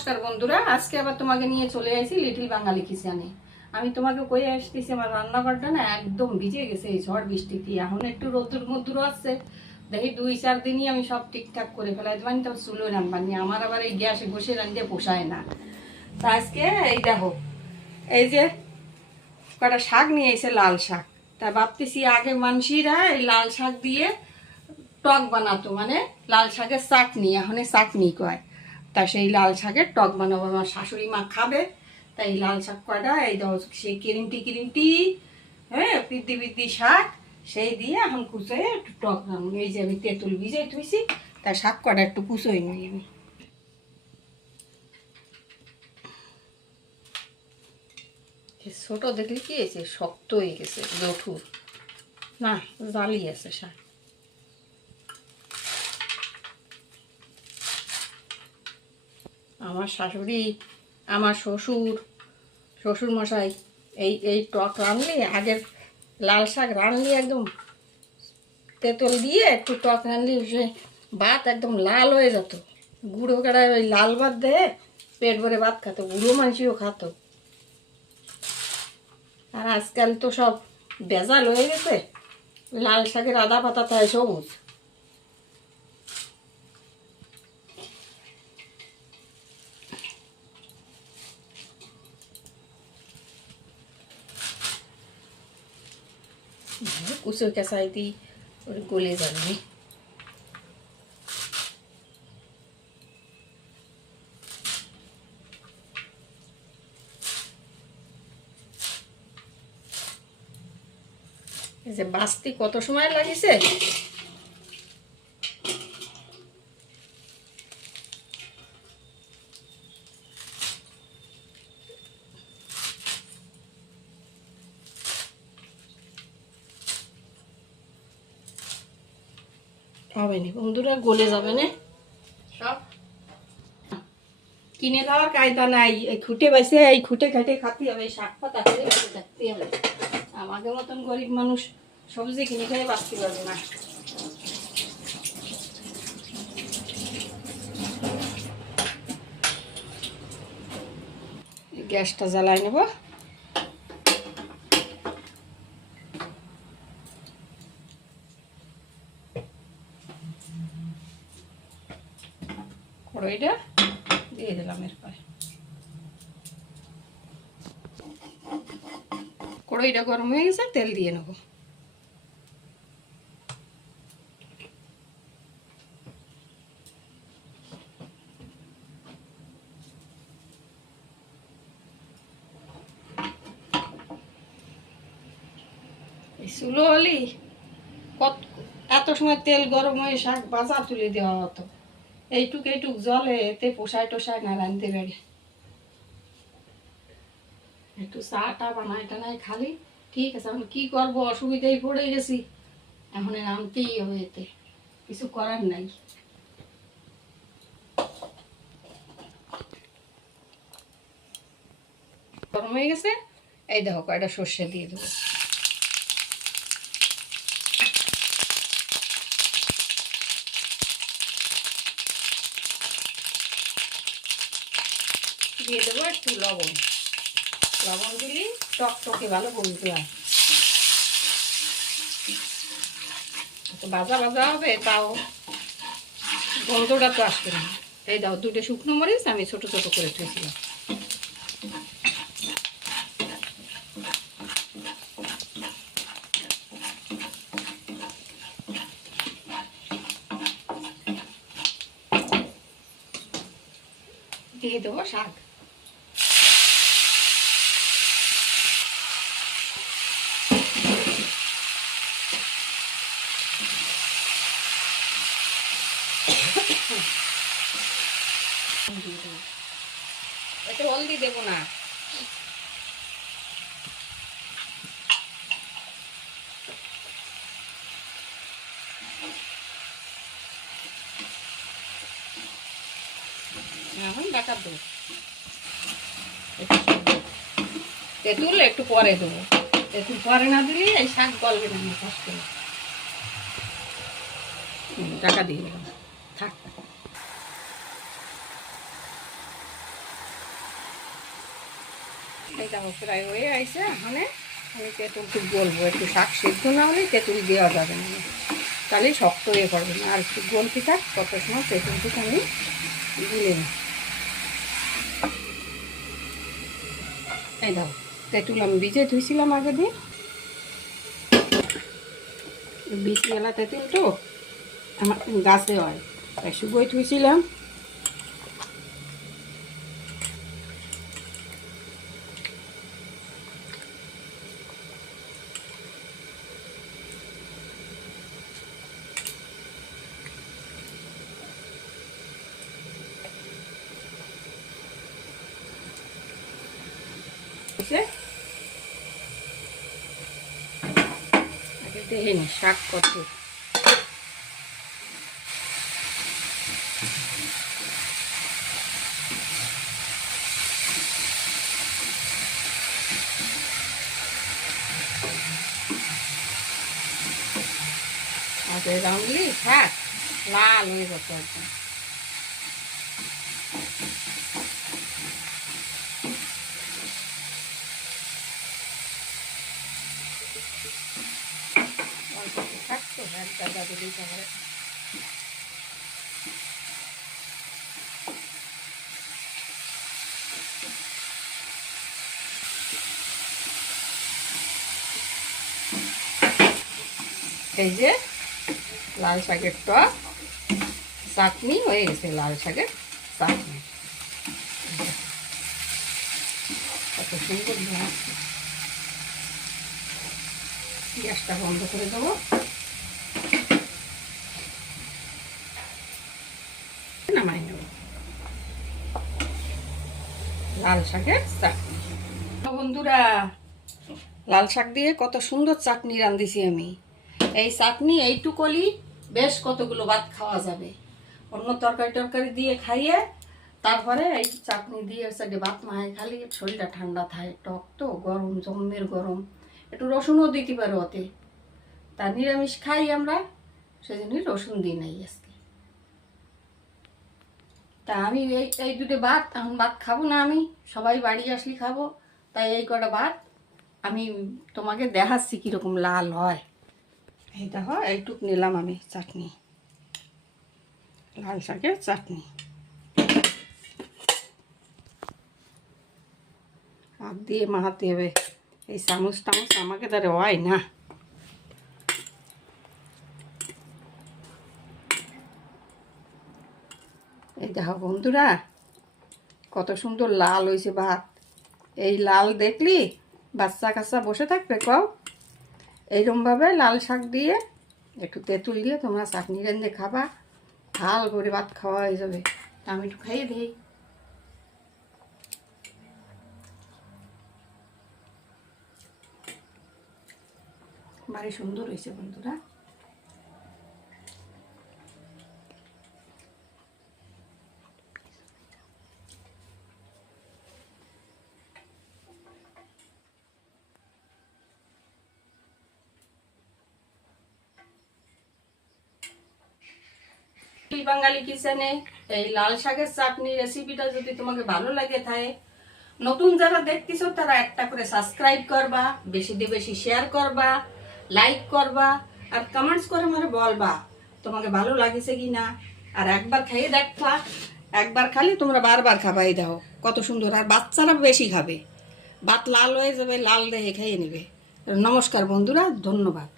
নমস্কার বন্ধুরা, আজকে আবার তোমাকে নিয়ে চলে আসি লিটল বাঙালি কিচেনে। আমি তোমাকে কই আসতেছি, আমার রান্নাঘরটা না একদম ভিজে গেছে এই ঝড় বৃষ্টিতে। এখন একটু রোদ্দুর মধ্যুর আসছে, দেখি 2-4 দিনই আমি সব ঠিকঠাক করে ফেলাই দেবানি। তবে চুলো রান্নাবানি আমার আবার এই গ্যাসে বসে রান্ধতে পোষায় না। তা আজকে এই দেখো, এই যে কটা শাক নিয়ে এসে, লাল শাক। তা ভাবতেছি আগে মানসিরা এই লাল শাক দিয়ে টক বানাতো, মানে লাল শাকের চাটনি, এখন চাটনি কয়। তা সেই লাল শাকের টক বানাবো, আমার শাশুড়ি মা খাবে। তাই লাল শাক কয়টা এই দাও, সেই কিরিমটি হ্যাঁ, পিদ্দি শাক সেই দিয়ে এখন কুচোয় একটু টক বানাবো। এই যে আমি তেঁতুল ভিজাই থুইছি, তাই শাক কয়টা একটু কুচোই নিই আমি। ছোট দেখলে কি হয়েছে, শক্ত হয়ে গেছে, জঠুর না, জালি আছে শাক। আমার শাশুড়ি, আমার শ্বশুর মশাই এই টক রানলে, আগের লাল শাক রানলে একদম তেঁতুল দিয়ে একটু টক রানলে সে ভাত একদম লাল হয়ে যেত। গুঁড়ো কাটায় ওই লাল ভাত দিয়ে পেট ভরে ভাত খাতো, বুড়ো মানুষও খাতো। আর আজকাল তো সব ভেজাল হয়ে গেছে, লাল শাকের আদা পাতা তাই সবুজ। কুচো কেঁচাই দিই, ওর গলে যাবে। এই যে বাঁচতে কত সময় লাগিছে। হবে না বন্ধুরা, গলে যাবে না সব। কিনে খাওয়ার কায়দা নাই, এই খুঁটে বাইছে, এই খুঁটে খাটে খাতে হবে, শাক পাতা করে থাকতে হবে। আমাদের মতন গরিব মানুষ সবজি কিনে খেয়ে বাঁচতে পারবে না। গ্যাসটা জ্বালাই নেব। কড়াইটা দিয়ে দিলাম, এরপরে কড়াইটা গরম হয়ে গেছে, তেল দিয়ে নেব। চুলো হলি কত এত সময় তেল গরম হয়ে শাক ভাজা তুলে দেওয়া হতো। এইটুক জলে এতে পোষায় টোষায় না রাঁধতে পারে। একটু চাটা বানাই টানাই খালি ঠিক আছে, এখন কি করবো, অসুবিধায় পড়ে গেছি, এখন রাঁধতেই হবে, এতে কিছু করার নাই। গরম হয়ে গেছে, এই দেখো কয়টা সর্ষে দিয়ে দেবো। দিয়ে দেবো একটু লবণ, লবণ দিলে টকটকে ভালো বলতে হয়। ভাজা ভাজা হবে, তাও গন্ধটা তো আসবে না। এই দাও, 2টা শুকনো মরিচ আমি ছোট ছোট করে থুয়েছিলাম। দিয়ে দেবো শাক। এতে হলদি দেবো না। এখন ডাকা দেবো, তেঁতুল একটু পরে দেবো। তেঁতুল পরে না দিলে এই শাক গলবে না, কষ্ট করে। টাকা দিয়ে দিলাম, থাক। এই দেখো প্রায় হয়ে আইছে। এখানে আমি তেঁতুলটু বলবো, একটু শাক সিদ্ধ না হলে তেঁতুল দেওয়া যাবে না, তাহলে শক্ত হয়ে পড়বে না। আর একটু গলতে থাক, কত সময় তেঁতুলটুকু আমি দিলে না। এই দেখো তেঁতুল আমি ভিজে ধুইছিলাম আগে দিয়ে, বীজওয়ালা তেঁতুল তো আমার গাছে হয়, তাই শুকোয় ধুইছিলাম। আগে দেখে নি শাক কত, আগে রাঁধলি শাক লাল হয়ে যেত একদম। থাকতো এক জায়গাতে দিতে হবে। এই যে লাল শাকের টক চাটনি হয়ে গেছে, লাল শাকের চাটনি কত সুন্দর। গ্যাসটা বন্ধ করে দেবো, নামাই নেব লাল শাকের চাটনি। বন্ধুরা লাল শাক দিয়ে কত সুন্দর চাটনি রাঁধেছি আমি। এই চাটনি এইটুকুলি বেশ কতগুলো ভাত খাওয়া যাবে। অন্য তরকারি টরকারি দিয়ে খাইয়ে তারপরে এই চাটনি দিয়ে সাইডে ভাত মাহায় খালি শরীরটা ঠান্ডা থাকে। টক তো গরম, জম্মের গরম, একটু রসুনও দিতে পারো ওতে। তা নিরামিষ খাই আমরা, সেজন্যই রসুন দিই নাই আজকে। তা আমি এই দুটো ভাত, এখন ভাত খাবো না আমি, সবাই বাড়ি আসলে খাবো, তাই এই কটা ভাত আমি তোমাকে দেখাচ্ছি কীরকম লাল হয়। এই দেখো এইটুক নিলাম আমি চাটনি, লাল শাকের চাটনি। হাত দিয়ে মাখাতে হবে, এই চামচ টামচ আমাকে তারে হয় না। এই দেখো বন্ধুরা কত সুন্দর লাল হয়েছে ভাত। এই লাল দেখলি বাচ্চা কাচ্চা বসে থাকবে কও। এইরকমভাবে লাল শাক দিয়ে একটু তেঁতুল দিয়ে তোমরা চাটনি রেঁধে খাবা, ঝাল করে ভাত খাওয়া হয়ে যাবে। আমি একটু খাইয়ে দিই। ভারী সুন্দর হয়েছে বন্ধুরা। বাঙালি কিচেনে এই লাল শাকের চাটনি রেসিপিটা যদি তোমাকে ভালো লাগে থাকে, নতুন যারা দেখতেছো তারা একটা করে সাবস্ক্রাইব করবা, বেশি দিয়ে বেশি শেয়ার করবা, লাইক করবা, আর কমেন্টস করে মানে বলবা তোমাকে ভালো লাগেছে কি না। আর একবার খাইয়ে দেখবা, একবার খালি তোমরা বারবার খাবাই দাও, কত সুন্দর। আর বাচ্চারা বেশি খাবে, ভাত লাল হয়ে যাবে, লাল দেখে খেয়ে নেবে। নমস্কার বন্ধুরা, ধন্যবাদ।